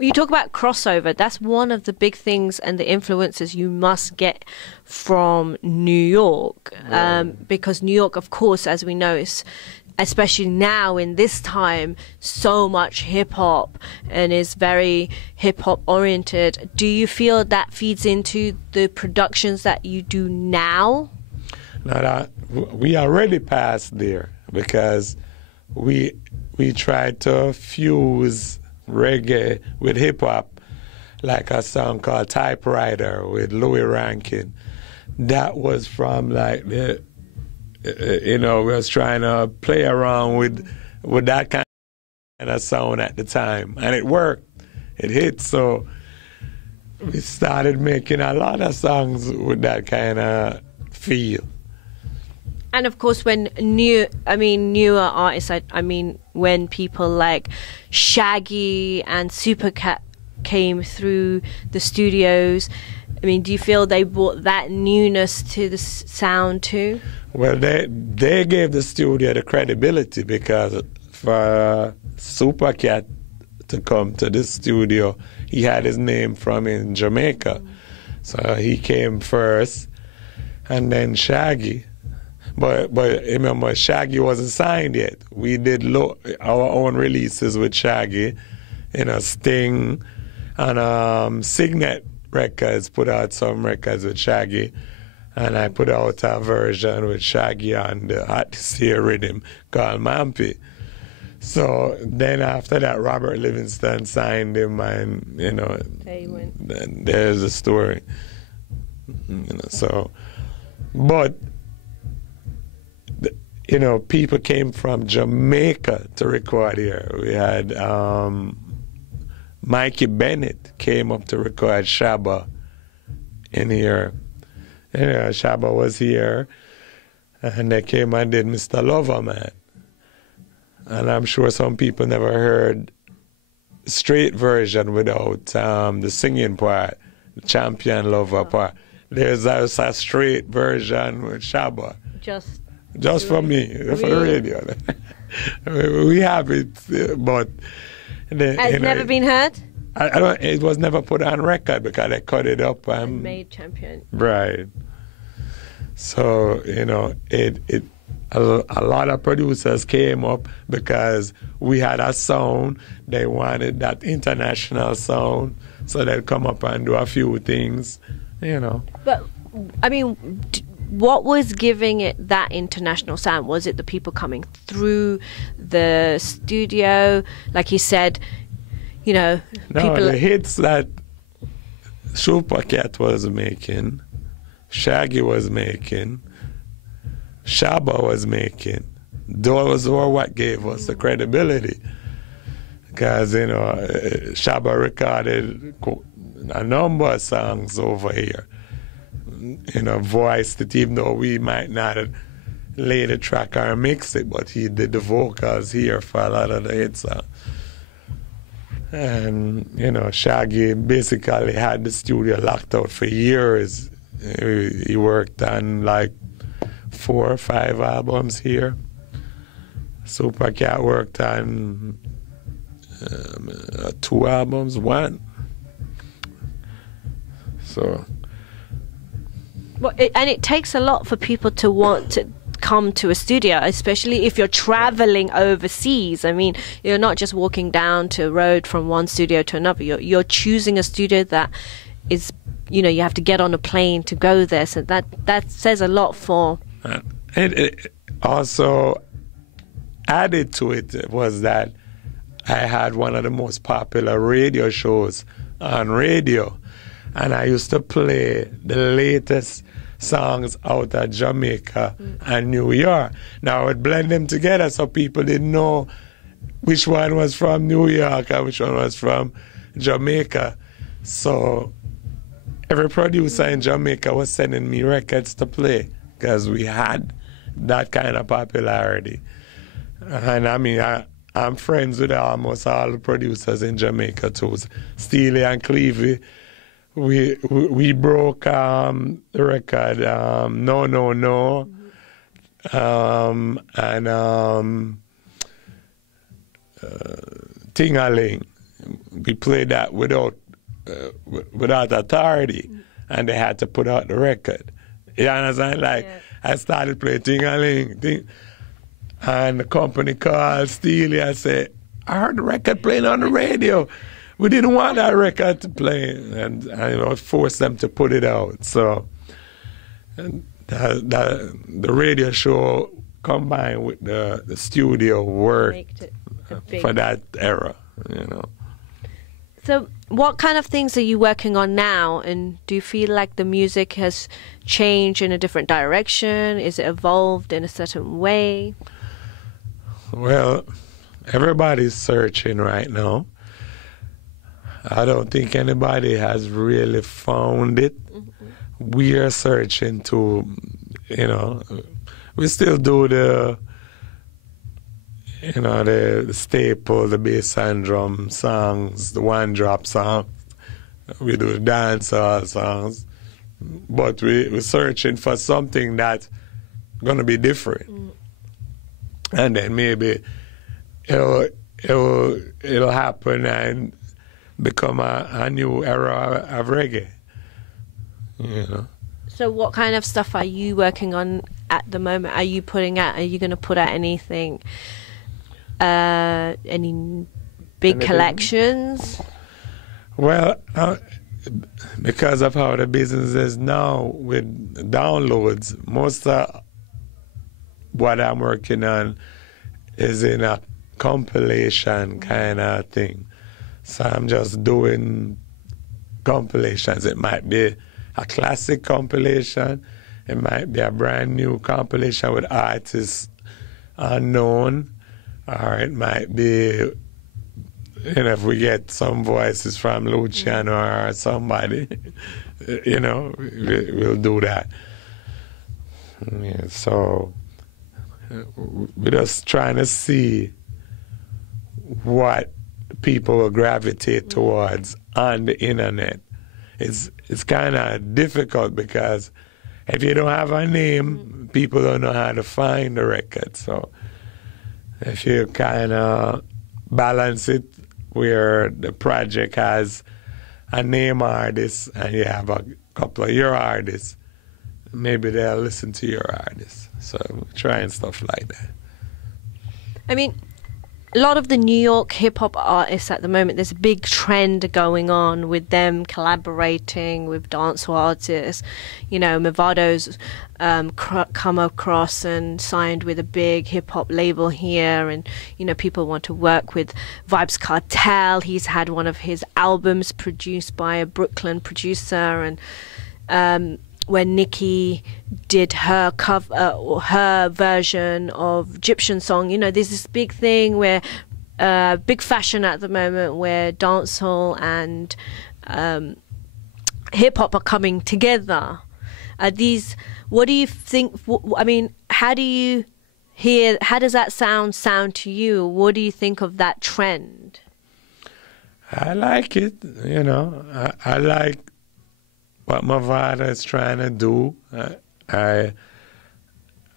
You talk about crossover. That's one of the big things and the influences you must get from New York. Because New York, of course, as we know, is, especially now in this time, so much hip-hop and is very hip-hop oriented. Do you feel that feeds into the productions that you do now? No, we already passed there because we tried to fuse reggae with hip-hop, like a song called Typewriter with Louis Rankin. That was from like the, we was trying to play around with that kind of sound at the time, and it worked. It hit, so we started making a lot of songs with that kind of feel. And of course, when newer artists, I mean, when people like Shaggy and Supercat came through the studios, I mean, do you feel they brought that newness to the sound too? Well, they gave the studio the credibility, because for Supercat to come to this studio, he had his name from in Jamaica. So he came first, and then Shaggy. But remember, Shaggy wasn't signed yet. We did our own releases with Shaggy, Sting, and Signet Records put out some records with Shaggy, and I put out a version with Shaggy on the HC&F rhythm called Mampy. So then after that, Robert Livingston signed him, and They went. Then there's the story. But people came from Jamaica to record here. We had Mikey Bennett came up to record Shabba in here. Shabba was here, and they came and did Mr. Loverman. And I'm sure some people never heard straight version without the singing part, the Champion Lover part. There's also a straight version with Shabba. Just for me, for the radio. We have it, but Has never been heard? It was never put on record because they cut it up And made Champion. Right. So a lot of producers came up because we had a sound. They wanted that international sound, so they'd come up and do a few things. But I mean, what was giving it that international sound? Was it the people coming through the studio? Like you said, No, people... the hits that Supercat was making, Shaggy was making, Shabba was making, those were what gave us the credibility. Because, Shabba recorded a number of songs over here. Voiced it, even though we might not have laid the track or mix it, but he did the vocals here for a lot of the hits. And, Shaggy basically had the studio locked out for years. He worked on like 4 or 5 albums here. Supercat worked on 2 albums, 1. So... Well, and it takes a lot for people to want to come to a studio, especially if you're traveling overseas. I mean, you're not just walking down to a road from one studio to another. You're choosing a studio that is, you have to get on a plane to go there. So that says a lot for... It also added to it was that I had one of the most popular radio shows on radio, and I used to play the latest songs out of Jamaica and New York. Now I would blend them together so people didn't know which one was from New York and which one was from Jamaica. So every producer in Jamaica was sending me records to play because we had that kind of popularity. And I mean, I'm friends with almost all the producers in Jamaica too. Steely and Clevie. We broke the record No No No and Ting-a-ling. we played that without authority, and they had to put out the record. You understand? Like, I started playing ting-a-ling, and the company called Steely and said, I heard the record playing on the radio. We didn't want that record to play, and I forced them to put it out. So the radio show combined with the studio work for that era, you know. So what kind of things are you working on now, and do you feel like the music has changed in a different direction? Is it evolved in a certain way? Well, everybody's searching right now. I don't think anybody has really found it. We are searching to, you know, we still do the staple, the bass and drum songs, the one-drop songs. We do the dancehall songs. But we're searching for something that's going to be different. And then maybe it'll happen and become a new era of reggae, you know. So what kind of stuff are you working on at the moment? Are you going to put out anything, any big collections? Well, because of how the business is now with downloads, most of what I'm working on is in a compilation kind of thing. So I'm just doing compilations. It might be a classic compilation. It might be a brand new compilation with artists unknown. Or it might be, you know, if we get some voices from Luciano or somebody, you know, we'll do that. Yeah, so we're just trying to see what people will gravitate towards on the internet. It's kind of difficult because if you don't have a name, people don't know how to find the record. So if you kind of balance it where the project has a name artist and you have a couple of your artists, maybe they'll listen to your artists. So we're trying stuff like that. I mean, a lot of the New York hip-hop artists at the moment, there's a big trend going on with them collaborating with dancehall artists. You know, Movado's come across and signed with a big hip-hop label here, and, you know, people want to work with Vybz Kartel. He's had one of his albums produced by a Brooklyn producer, and when Nicki did her her version of Egyptian song, you know, there's this big thing where big fashion at the moment where dancehall and hip hop are coming together. What do you think? I mean, how does that sound to you? What do you think of that trend? I like it, you know. I like what Movado is trying to do. I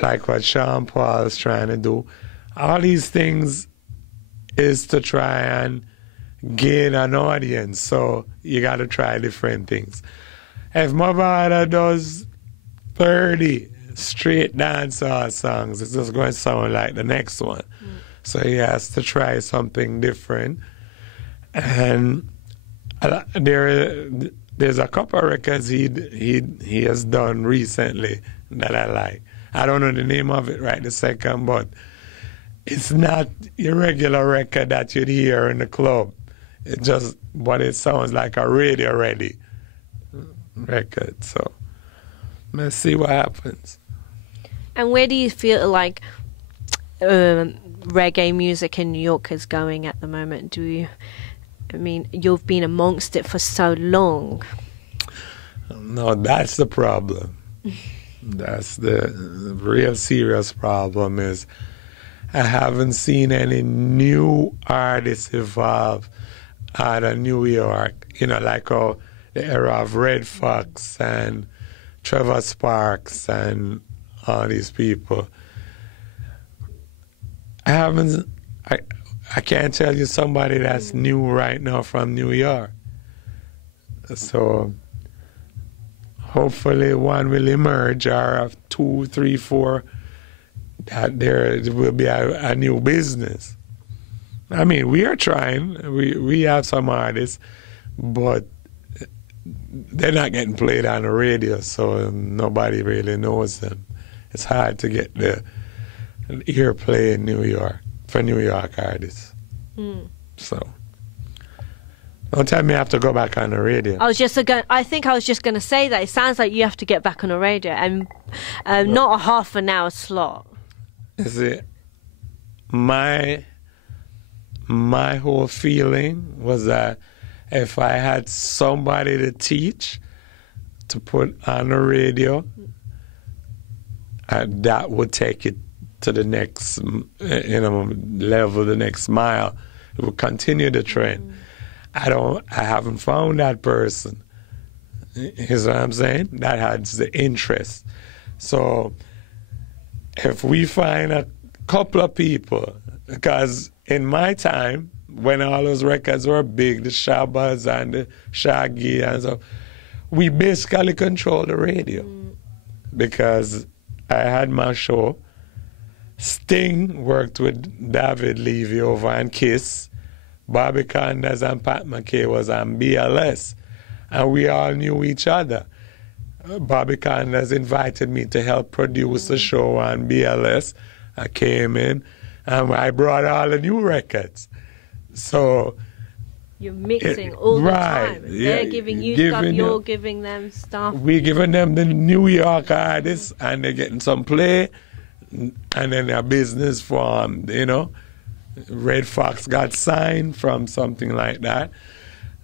like what Sean Paul is trying to do. All these things is to try and gain an audience, so you got to try different things. If Movado does 30 straight dancehall songs, it's just going to sound like the next one. So he has to try something different. And there's a couple of records he has done recently that I like. I don't know the name of it right this second, but it's not your regular record that you'd hear in the club. It's just what it sounds like a radio-ready record. So let's see what happens. And where do you feel like reggae music in New York is going at the moment? I mean, you've been amongst it for so long. No, that's the problem. That's the real serious problem is I haven't seen any new artists evolve out of New York. You know, like the era of Red Fox and Trevor Sparks and all these people. I can't tell you somebody that's new right now from New York. So hopefully one will emerge, or 2, 3, 4, that there will be a new business. I mean, we are trying. We have some artists, but they're not getting played on the radio, so nobody really knows them. It's hard to get the earplay in New York for New York artists. So don't tell me I have to go back on the radio. I think I was just going to say that. It sounds like you have to get back on the radio, and not a half an hour slot. You see, my whole feeling was that if I had somebody to teach, to put on the radio, that would take it to the next level, the next mile. It would continue the trend. I haven't found that person. You know what I'm saying? That has the interest. So if we find a couple of people, because in my time, when all those records were big, the Shabbas and the Shaggy and so, we basically controlled the radio. Because I had my show. Sting worked with David Levy over on Kiss. Bobby Condas and Pat McKay was on BLS. And we all knew each other. Bobby Condas invited me to help produce the show on BLS. I came in and I brought all the new records. So you're mixing all the time. They're giving you stuff, you're giving them stuff. We're giving them the New York artists, and they're getting some play, and then their business formed, you know. Red Fox got signed from something like that.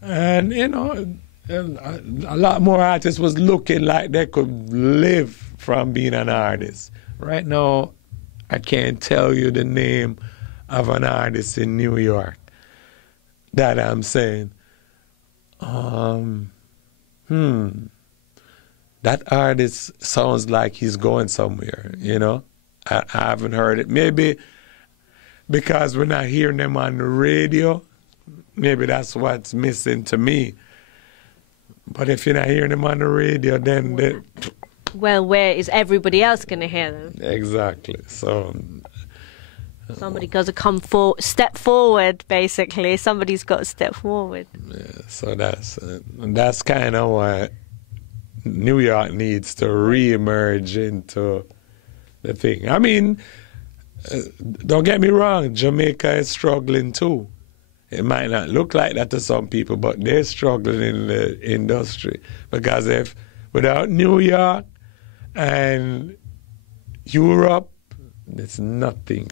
And, you know, a lot more artists was looking like they could live from being an artist. Right now, I can't tell you the name of an artist in New York that I'm saying, that artist sounds like he's going somewhere, you know? I haven't heard it. Maybe because we're not hearing them on the radio, maybe that's what's missing to me. But if you're not hearing them on the radio, then well, where is everybody else going to hear them? Exactly. So somebody got to step forward, basically. Somebody's got to step forward. Yeah, so that's kind of why New York needs to re-emerge into the thing. I mean, don't get me wrong, Jamaica is struggling too. It might not look like that to some people, but they're struggling in the industry. Because without New York and Europe, there's nothing.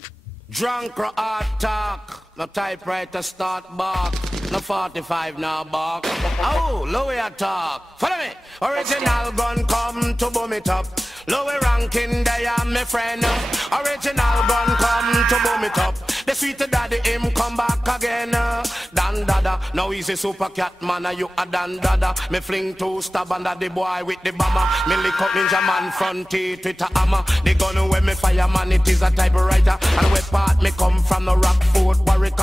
Drunk or hard talk, no typewriter start bark, no 45 now bark. Oh, lower talk, follow me. Original gun come to boom it up. Lower ranking, they are my friend. Original gun come to boom it up. The sweet daddy him come back again. Dan dada, now he's a super cat man, you a dan dada. Me fling two stab under the boy with the bomber. Me lick up ninja man front teeth with a hammer. The gun where me fireman, it is a typewriter. And we part me come from the Rockford, Warwick.